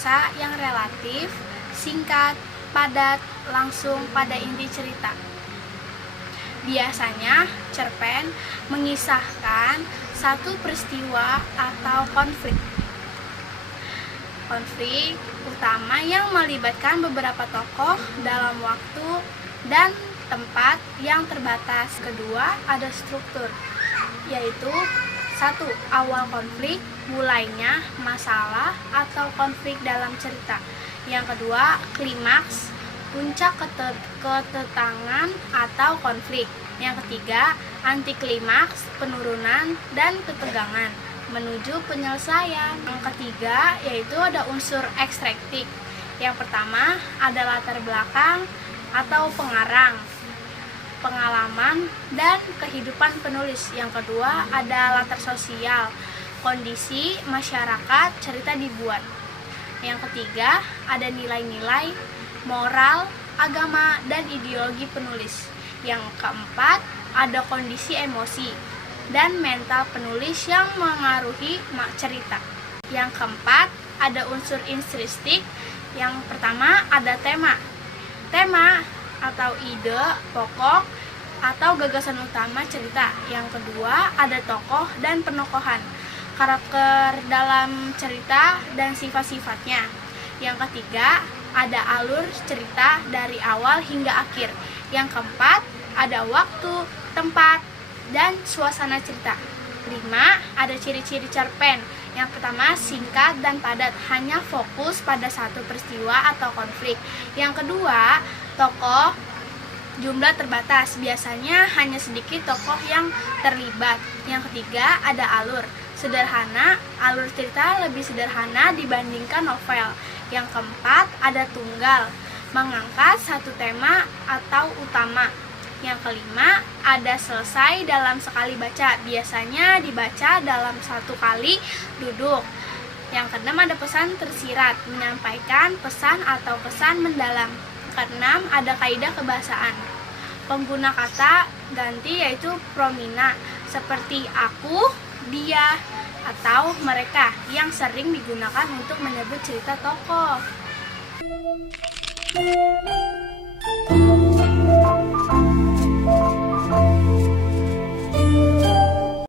prosa yang relatif, singkat, padat, langsung pada inti cerita. Biasanya, cerpen mengisahkan satu peristiwa atau konflik. Konflik utama yang melibatkan beberapa tokoh dalam waktu dan tempat yang terbatas. Kedua, ada struktur, yaitu satu, awal konflik, mulainya masalah atau konflik dalam cerita. Yang kedua, klimaks, puncak ketegangan atau konflik. Yang ketiga, anti klimaks, penurunan dan ketegangan menuju penyelesaian. Yang ketiga, yaitu ada unsur ekstraktif. Yang pertama, ada latar belakang atau pengarang, pengalaman dan kehidupan penulis. Yang kedua, ada latar sosial, kondisi masyarakat cerita dibuat. Yang ketiga, ada nilai-nilai moral, agama, dan ideologi penulis. Yang keempat, ada kondisi emosi dan mental penulis yang mengaruhi cerita. Yang keempat, ada unsur instinktif. Yang pertama, ada tema. Tema atau ide pokok atau gagasan utama cerita. Yang kedua, ada tokoh dan penokohan, karakter dalam cerita dan sifat-sifatnya. Yang ketiga, ada alur cerita dari awal hingga akhir. Yang keempat, ada waktu, tempat, dan suasana cerita. 5. Ada ciri-ciri cerpen. Yang pertama, singkat dan padat, hanya fokus pada satu peristiwa atau konflik. Yang kedua, tokoh jumlah terbatas, biasanya hanya sedikit tokoh yang terlibat. Yang ketiga, ada alur sederhana, alur cerita lebih sederhana dibandingkan novel. Yang keempat, ada tunggal, mengangkat satu tema atau utama. Yang kelima, ada selesai dalam sekali baca, biasanya dibaca dalam satu kali duduk. Yang keenam, ada pesan tersirat, menyampaikan pesan atau kesan mendalam. Keenam, ada kaidah kebahasaan, pengguna kata ganti yaitu promina, seperti aku, dia, atau mereka yang sering digunakan untuk menyebut cerita tokoh.